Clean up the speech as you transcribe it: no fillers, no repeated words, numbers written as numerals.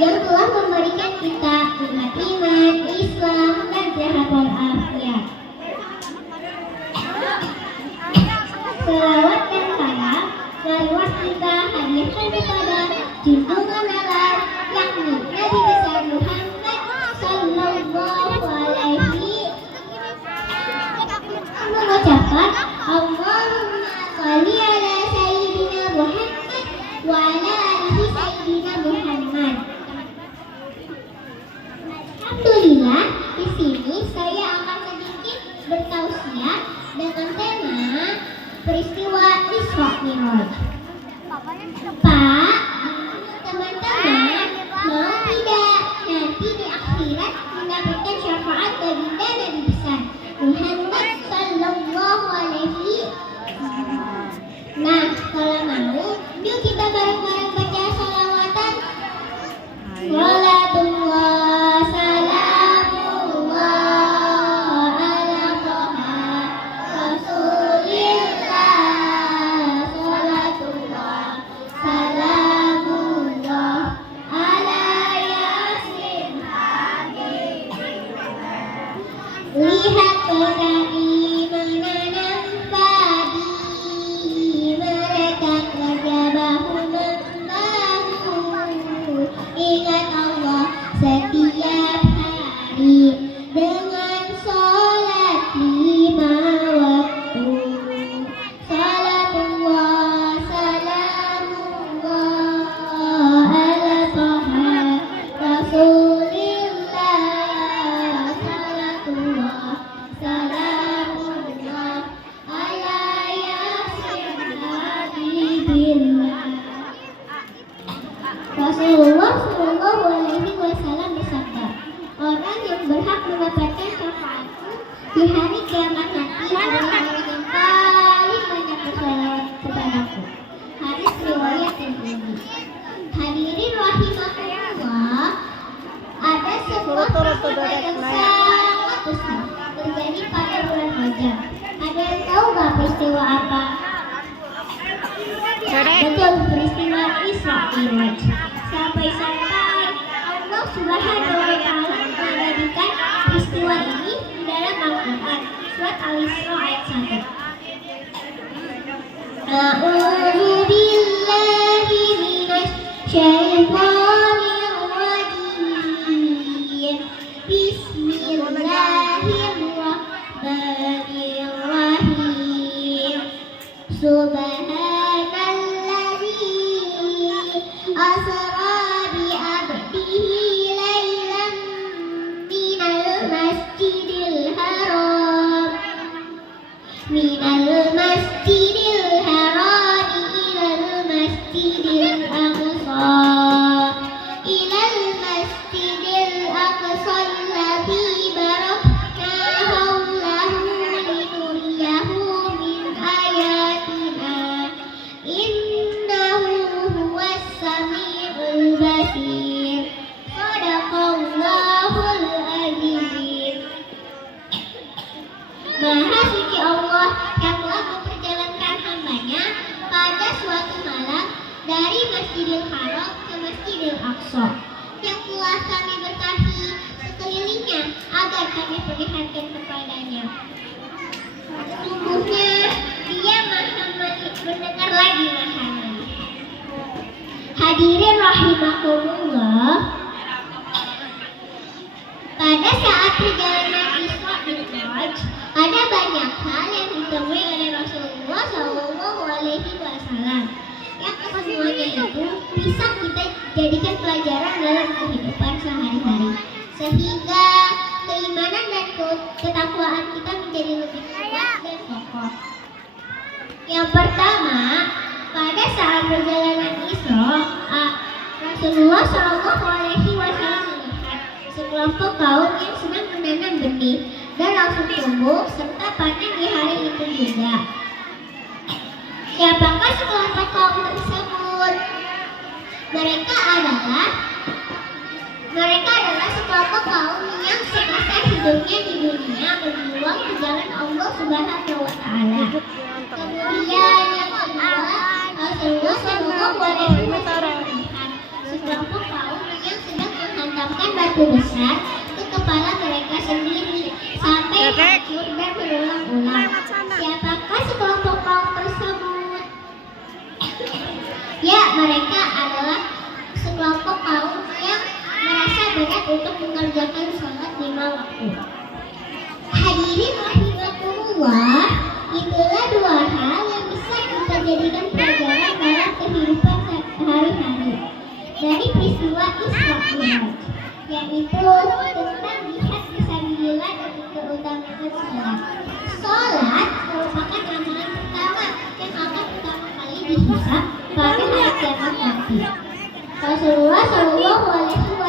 yang telah memberikan kita nikmat iman, Islam, dan sehat walafiat. Selawat dan salam marilah kita hadirkan kepada junjungan alam, yakni Nabi besar Muhammad Sallallahu Alaihi mengucapkan Allahumma sholli ala Sayyidina Muhammad wa ala alihi Sayyidina Muhammad. Alhamdulillah, di sini saya akan sedikit bertausiah dengan tema peristiwa Isra Mi'raj. Pak, teman-teman, mau tidak nanti di akhirat mendapatkan syafaat baginda Nabi besar Muhammad Sallallahu Alaihi. Nah, kalau mau, yuk kita bareng-bareng baca salawatan. Salatullah, salamullah ala Toha Rasulillah. Salatullah, salamullah ala Yasin Habibillah. Lihat petani menanam padi, mereka kerja bahu-membahu. Ingat Allah setiap hari dengan sholat 5 waktu. Salatullah, salamullah ala Toha Rasulillah. Salatullah, salamullah ala Yasin Habibillah. Rasulullah Shallallahu Alaihi Wasallam bersabda, orang yang berhak mendapatkan syafaatku di hari kiamat nanti adalah orang yang paling banyak bersalawat kepadaku. Hadis riwayat Tirmidzi. Hadirin rahimakumullah, ada sebuah peristiwa yang sangat besar terjadi pada bulan Rajab. Ada yang tahu nggak peristiwa apa? Betul, peristiwa Isra Mi'raj. Sampai-sampai Allah Subhanahu wa Ta'ala mengabadikan peristiwa ini di dalam Al-Quran, surat Al-Isra ayat 1. A'udzu billahi minasy syaithanir rajim. Bismillahirrahmanirrahim. Subhanallazi asra bi abdihi lailan minal masjidil haram ilal masjidil aqsa alladzi barakna hawlahu linuriyahu min ayatina innahu huwas sami'ul basir. Shadaqallahul azim. Maha suci Allah yang telah memperjalankan hambanya pada suatu malam dari Masjidil Haram ke Masjidil Aqsa, yang telah kami berkahi sekelilingnya agar kami perlihatkan kepadanya. Sungguhnya Dia Maha mendengar lagi Maha melihat. Hadirin rahimakumullah, pada saat perjalanan Isra Mi'raj ada banyak hal yang ditemui oleh Rasulullah Shallallahu Alaihi Wasallam yang semuanya itu bisa kita jadikan pelajaran dalam kehidupan sehari-hari, sehingga keimanan dan ketakwaan kita menjadi lebih kuat dan kokoh. Yang pertama, pada saat perjalanan Isra, Rasulullah Shallallahu Alaihi Wasallam melihat sekelompok kaum yang sedang menanam benih dan langsung tumbuh serta panen di hari itu juga. Siapakah sekelompok kaum tersebut? Mereka adalah sekelompok kaum yang semasa hidupnya di dunia berjuang di jalan Allah Subhanahu wa Ta'ala. Kemudian yang kedua, Rasulullah Shallallahu Alaihi Wasallam sekelompok kaum yang batu besar ke kepala mereka sendiri sampai hancur dan berulang-ulang. Siapakah sekelompok kaum tersebut? Ya, mereka adalah sekelompok kaum yang merasa berat untuk mengerjakan sholat 5 waktu. Hadirin rahimakumullah, itulah dua hal yang bisa kita jadikan pelajaran dalam kehidupan sehari-hari dari peristiwa Isra Mi'raj, yaitu tentang jihad fisabilillah dan keutamaan sholat. Sholat merupakan amalan pertama yang akan pertama kali dihisab pada hari kiamat nanti. Rasulullah Shallallahu Alaihi